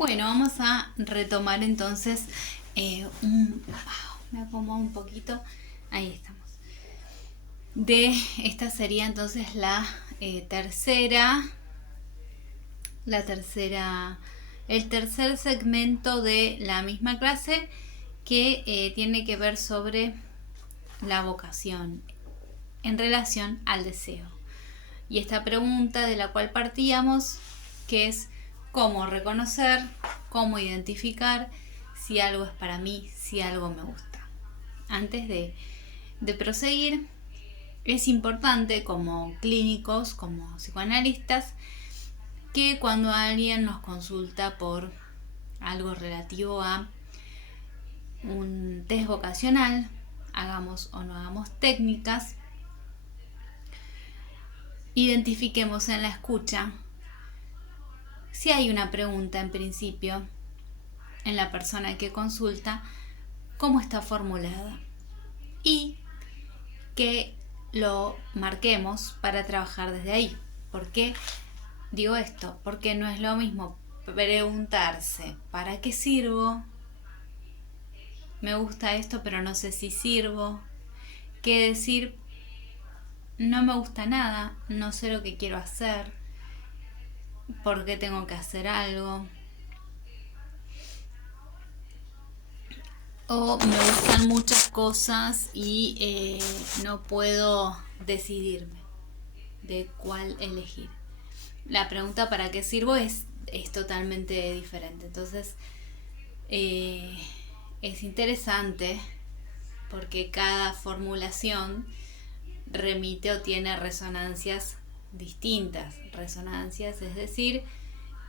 Bueno, vamos a retomar entonces me acomodo un poquito. Ahí estamos. Esta sería entonces el tercer segmento de la misma clase que tiene que ver sobre la vocación en relación al deseo. Y esta pregunta de la cual partíamos, que es cómo reconocer, cómo identificar si algo es para mí, si algo me gusta. Antes de proseguir, es importante como clínicos, como psicoanalistas, que cuando alguien nos consulta por algo relativo a un test vocacional, hagamos o no hagamos técnicas, identifiquemos en la escucha si hay una pregunta en principio en la persona que consulta, cómo está formulada, y que lo marquemos para trabajar desde ahí. ¿Por qué digo esto? Porque no es lo mismo preguntarse ¿para qué sirvo? Me gusta esto pero no sé si sirvo, que decir no me gusta nada, no sé lo que quiero hacer, por qué tengo que hacer algo, o me gustan muchas cosas y no puedo decidirme de cuál elegir. La pregunta ¿para qué sirvo? es totalmente diferente. Entonces es interesante porque cada formulación remite o tiene resonancias distintas. Resonancias, es decir,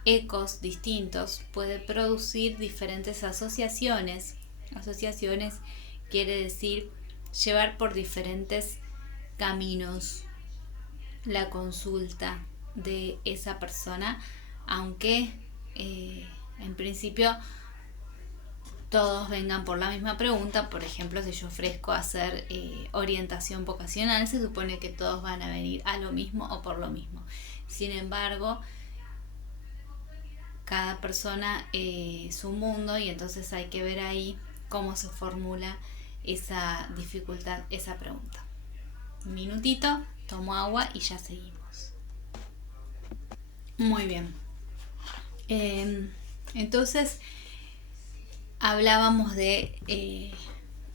ecos distintos, puede producir diferentes asociaciones. Asociaciones quiere decir llevar por diferentes caminos la consulta de esa persona, aunque en principio todos vengan por la misma pregunta. Por ejemplo, si yo ofrezco hacer orientación vocacional, se supone que todos van a venir a lo mismo o por lo mismo. Sin embargo, cada persona es un mundo, y entonces hay que ver ahí cómo se formula esa dificultad, esa pregunta. Un minutito, tomo agua y ya seguimos. Muy bien. Entonces hablábamos de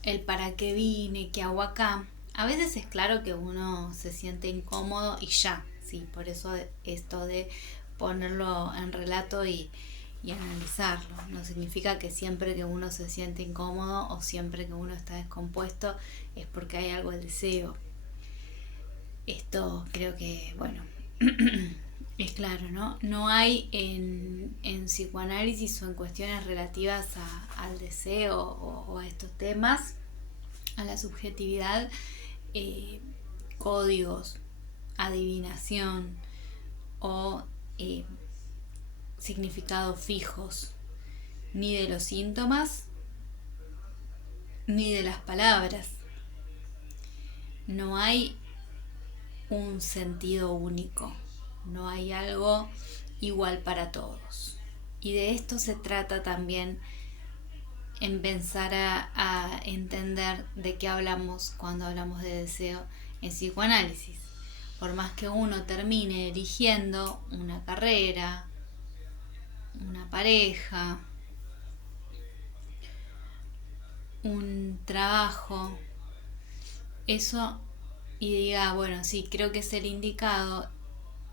el para qué vine, qué hago acá. A veces es claro que uno se siente incómodo y ya, sí, por eso esto de ponerlo en relato y analizarlo. No significa que siempre que uno se siente incómodo o siempre que uno está descompuesto es porque hay algo del deseo. Esto creo que, bueno, es claro, ¿no? No hay en psicoanálisis o en cuestiones relativas al deseo o a estos temas, a la subjetividad, códigos, adivinación o significados fijos, ni de los síntomas ni de las palabras. No hay un sentido único, no hay algo igual para todos. Y de esto se trata también, en pensar a entender de qué hablamos cuando hablamos de deseo en psicoanálisis. Por más que uno termine eligiendo una carrera, una pareja, un trabajo, eso, y diga, bueno, sí, creo que es el indicado,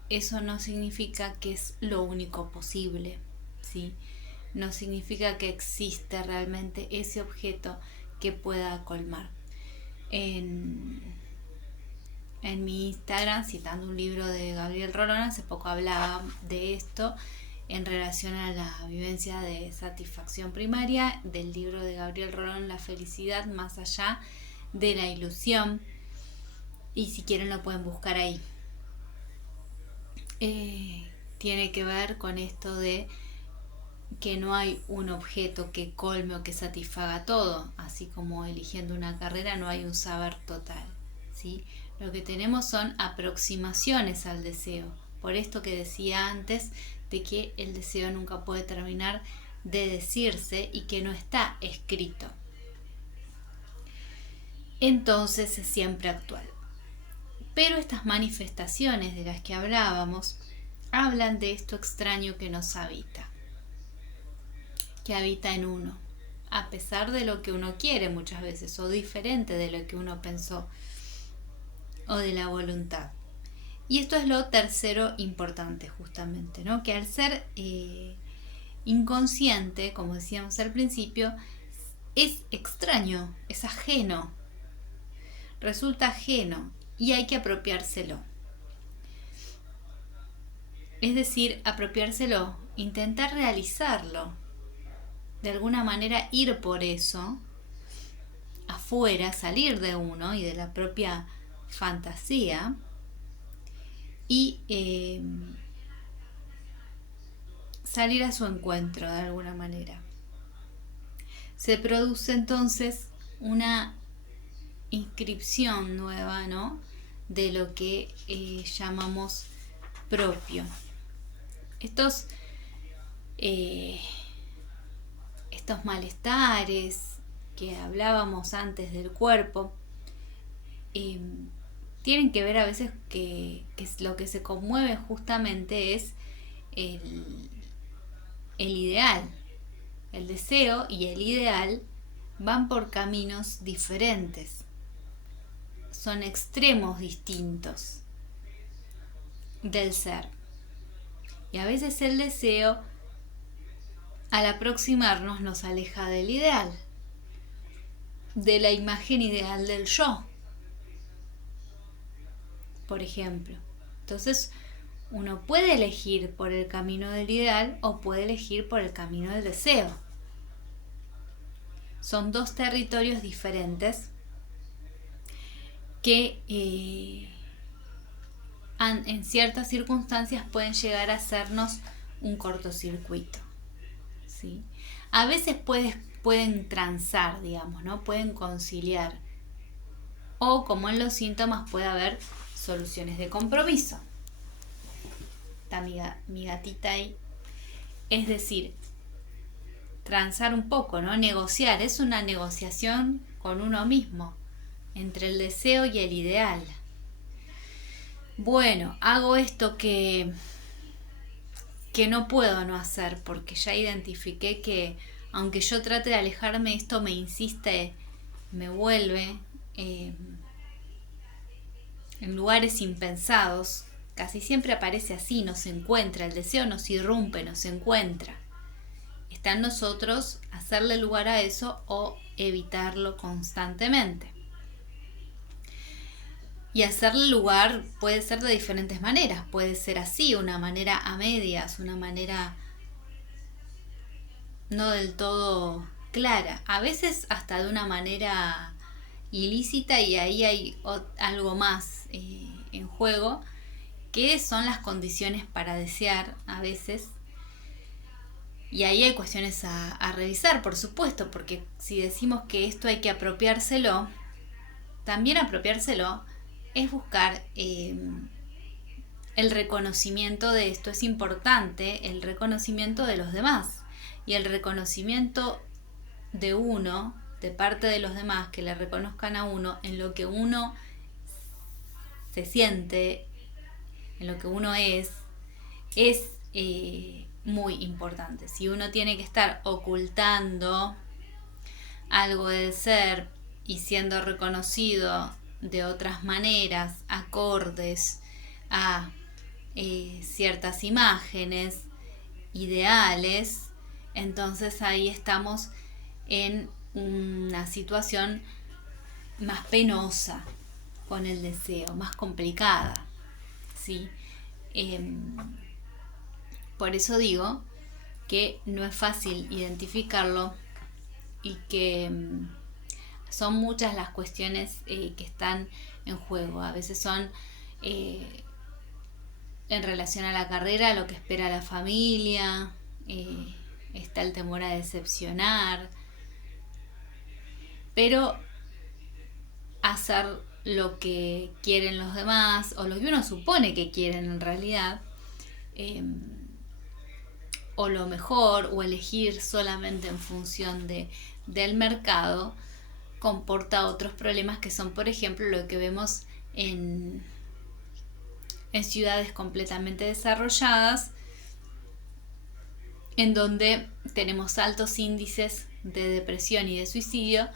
eso no significa que es lo único posible, ¿sí? No significa que existe realmente ese objeto que pueda colmar. En mi Instagram, citando un libro de Gabriel Rolón, hace poco hablaba de esto en relación a la vivencia de satisfacción primaria del libro de Gabriel Rolón, La felicidad más allá de la ilusión, y si quieren lo pueden buscar ahí. Tiene que ver con esto de que no hay un objeto que colme o que satisfaga todo, así como eligiendo una carrera no hay un saber total, ¿sí? Lo que tenemos son aproximaciones al deseo. Por esto que decía antes de que el deseo nunca puede terminar de decirse y que no está escrito. Entonces es siempre actual. Pero estas manifestaciones de las que hablábamos hablan de esto extraño que nos habita, que habita en uno, a pesar de lo que uno quiere muchas veces, o diferente de lo que uno pensó, o de la voluntad. Y esto es lo tercero importante, justamente, ¿no? Que al ser inconsciente, como decíamos al principio, es extraño, es ajeno, resulta ajeno y hay que apropiárselo. Es decir, apropiárselo, intentar realizarlo, de alguna manera ir por eso, afuera, salir de uno y de la propia fantasía y salir a su encuentro de alguna manera. Se produce entonces una inscripción nueva, ¿no? De lo que llamamos propio. Estos malestares que hablábamos antes del cuerpo tienen que ver a veces que lo que se conmueve justamente es el ideal. El deseo y el ideal van por caminos diferentes. Son extremos distintos del ser. Y a veces el deseo, al aproximarnos, nos aleja del ideal, de la imagen ideal del yo, por ejemplo. Entonces, uno puede elegir por el camino del ideal o puede elegir por el camino del deseo. Son dos territorios diferentes que en ciertas circunstancias pueden llegar a hacernos un cortocircuito, ¿sí? A veces pueden transar, digamos, ¿no? Pueden conciliar. O, como en los síntomas, puede haber soluciones de compromiso. Está mi gatita ahí. Es decir, transar un poco, ¿no? Negociar. Es una negociación con uno mismo, entre el deseo y el ideal. Bueno, hago esto que no puedo no hacer, porque ya identifiqué que aunque yo trate de alejarme, esto me insiste, me vuelve en lugares impensados. Casi siempre aparece así, nos encuentra, el deseo nos irrumpe, nos encuentra. Está en nosotros hacerle lugar a eso o evitarlo constantemente. Y hacerle lugar puede ser de diferentes maneras. Puede ser así, una manera a medias, una manera no del todo clara. A veces hasta de una manera ilícita, y ahí hay algo más en juego, que son las condiciones para desear a veces. Y ahí hay cuestiones a revisar, por supuesto, porque si decimos que esto hay que apropiárselo, también apropiárselo es buscar el reconocimiento de esto. Es importante el reconocimiento de los demás y el reconocimiento de uno, de parte de los demás, que le reconozcan a uno en lo que uno se siente, en lo que uno es muy importante. Si uno tiene que estar ocultando algo del ser y siendo reconocido de otras maneras, acordes a ciertas imágenes, ideales, entonces ahí estamos en una situación más penosa con el deseo, más complicada, ¿sí? Por eso digo que no es fácil identificarlo y que son muchas las cuestiones que están en juego. A veces son en relación a la carrera, lo que espera la familia, está el temor a decepcionar, pero hacer lo que quieren los demás o lo que uno supone que quieren en realidad o lo mejor o elegir solamente en función del mercado comporta otros problemas que son, por ejemplo, lo que vemos en ciudades completamente desarrolladas, en donde tenemos altos índices de depresión y de suicidio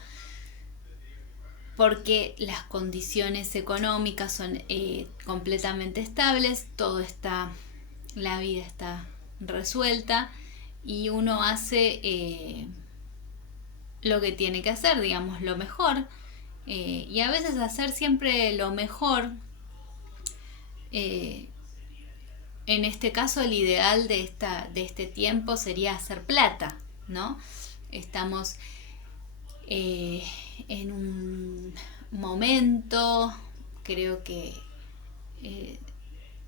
porque las condiciones económicas son completamente estables, la vida está resuelta y uno hace lo que tiene que hacer, digamos, lo mejor. Y a veces hacer siempre lo mejor, en este caso el ideal de este tiempo sería hacer plata, ¿no? Estamos en un momento, creo que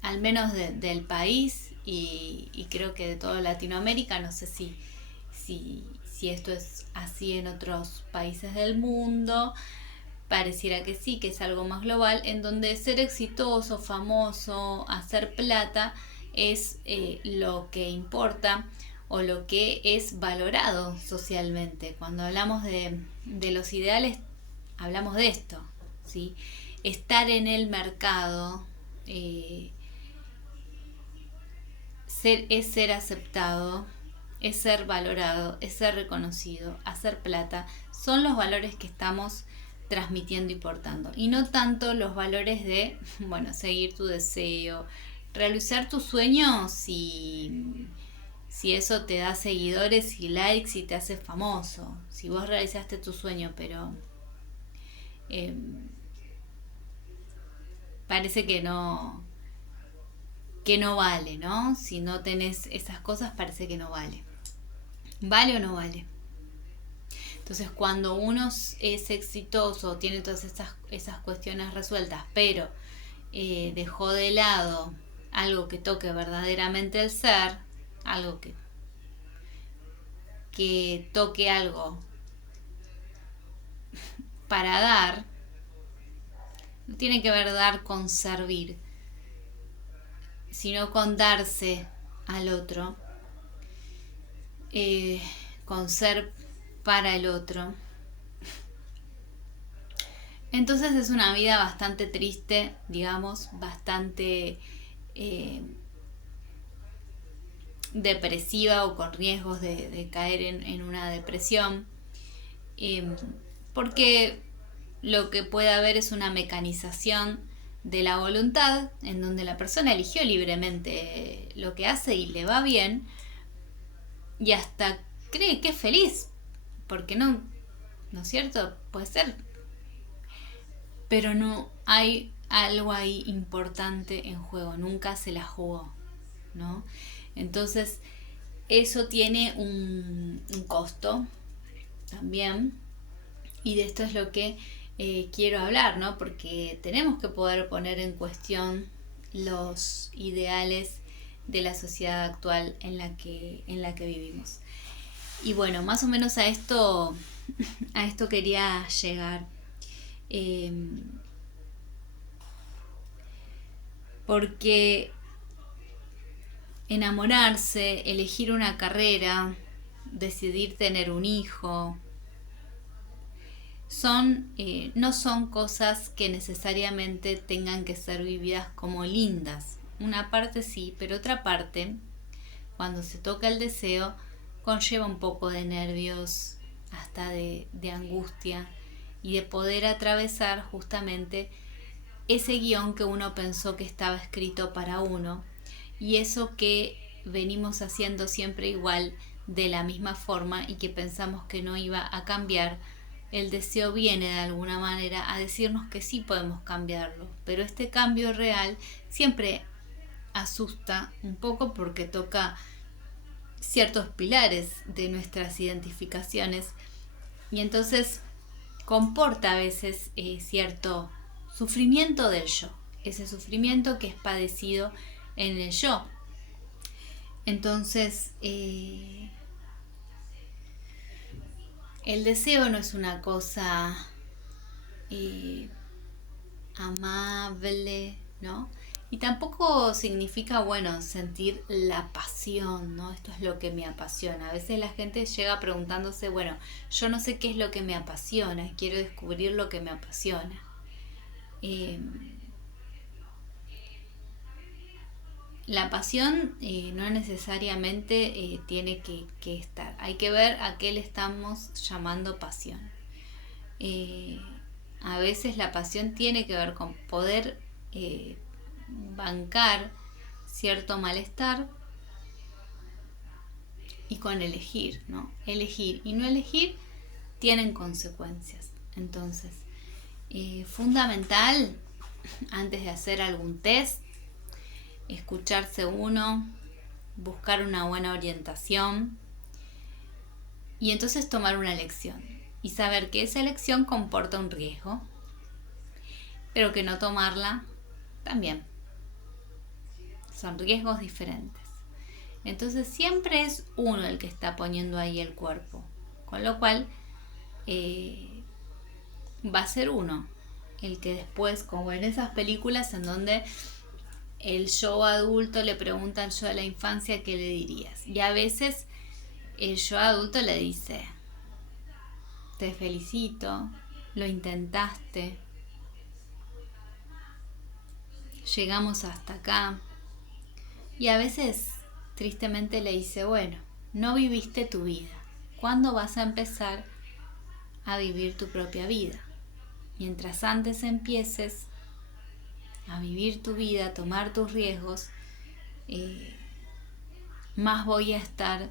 al menos del país y creo que de toda Latinoamérica, no sé si esto es así en otros países del mundo, pareciera que sí, que es algo más global, en donde ser exitoso, famoso, hacer plata es lo que importa o lo que es valorado socialmente. Cuando hablamos de los ideales, hablamos de esto, ¿sí? Estar en el mercado es ser aceptado, es ser valorado, es ser reconocido, hacer plata, son los valores que estamos transmitiendo y portando. Y no tanto los valores de, bueno, seguir tu deseo, realizar tu sueño si eso te da seguidores y likes y te hace famoso. Si vos realizaste tu sueño, pero parece que no vale, ¿no? Si no tenés esas cosas, parece que no vale. ¿Vale o no vale? Entonces, cuando uno es exitoso, tiene todas esas cuestiones resueltas, pero dejó de lado algo que toque verdaderamente el ser, algo que toque algo para dar, no tiene que ver dar con servir, sino con darse al otro, con ser para el otro. Entonces es una vida bastante triste, digamos, bastante depresiva o con riesgos de caer en una depresión, porque lo que puede haber es una mecanización de la voluntad en donde la persona eligió libremente lo que hace y le va bien y hasta cree que es feliz, porque no es cierto, puede ser, pero no hay algo ahí importante en juego, nunca se la jugó, ¿no? Entonces eso tiene un costo también, y de esto es lo que quiero hablar, ¿no? Porque tenemos que poder poner en cuestión los ideales de la sociedad actual en la que vivimos. Y bueno, más o menos a esto quería llegar. Porque enamorarse, elegir una carrera, decidir tener un hijo, no son cosas que necesariamente tengan que ser vividas como lindas. Una parte sí, pero otra parte, cuando se toca el deseo, conlleva un poco de nervios, hasta de angustia, y de poder atravesar justamente ese guión que uno pensó que estaba escrito para uno, y eso que venimos haciendo siempre igual, de la misma forma, y que pensamos que no iba a cambiar. El deseo viene de alguna manera a decirnos que sí podemos cambiarlo, pero este cambio real siempre asusta un poco porque toca ciertos pilares de nuestras identificaciones, y entonces comporta a veces cierto sufrimiento del yo, ese sufrimiento que es padecido en el yo. Entonces el deseo no es una cosa amable, ¿no? Y tampoco significa, bueno, sentir la pasión, ¿no? Esto es lo que me apasiona. A veces la gente llega preguntándose, bueno, yo no sé qué es lo que me apasiona, quiero descubrir lo que me apasiona. Eh, la pasión no necesariamente tiene que estar. Hay que ver a qué le estamos llamando pasión. Eh, a veces la pasión tiene que ver con poder bancar cierto malestar y con elegir, ¿no? Elegir y no elegir tienen consecuencias. Entonces, fundamental, antes de hacer algún test, escucharse uno, buscar una buena orientación y entonces tomar una elección y saber que esa elección comporta un riesgo, pero que no tomarla también. Son riesgos diferentes. Entonces siempre es uno el que está poniendo ahí el cuerpo, con lo cual va a ser uno el que después, como en esas películas en donde el yo adulto le pregunta al yo de la infancia qué le dirías, y a veces el yo adulto le dice: te felicito, lo intentaste, llegamos hasta acá. Y a veces tristemente le dice: bueno, no viviste tu vida, ¿cuándo vas a empezar a vivir tu propia vida? Mientras antes empieces a vivir tu vida, a tomar tus riesgos, más voy a estar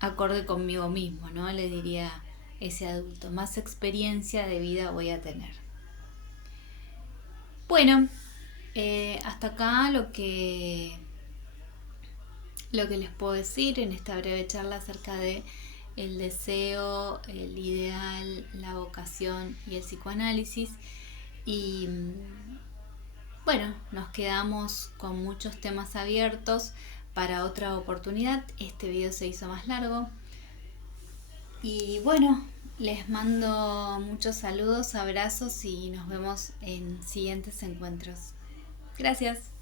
acorde conmigo mismo, ¿no? Le diría ese adulto, más experiencia de vida voy a tener. Bueno, hasta acá lo que les puedo decir en esta breve charla acerca de el deseo, el ideal, la vocación y el psicoanálisis. Y bueno, nos quedamos con muchos temas abiertos para otra oportunidad. Este video se hizo más largo. Y bueno, les mando muchos saludos, abrazos y nos vemos en siguientes encuentros. Gracias.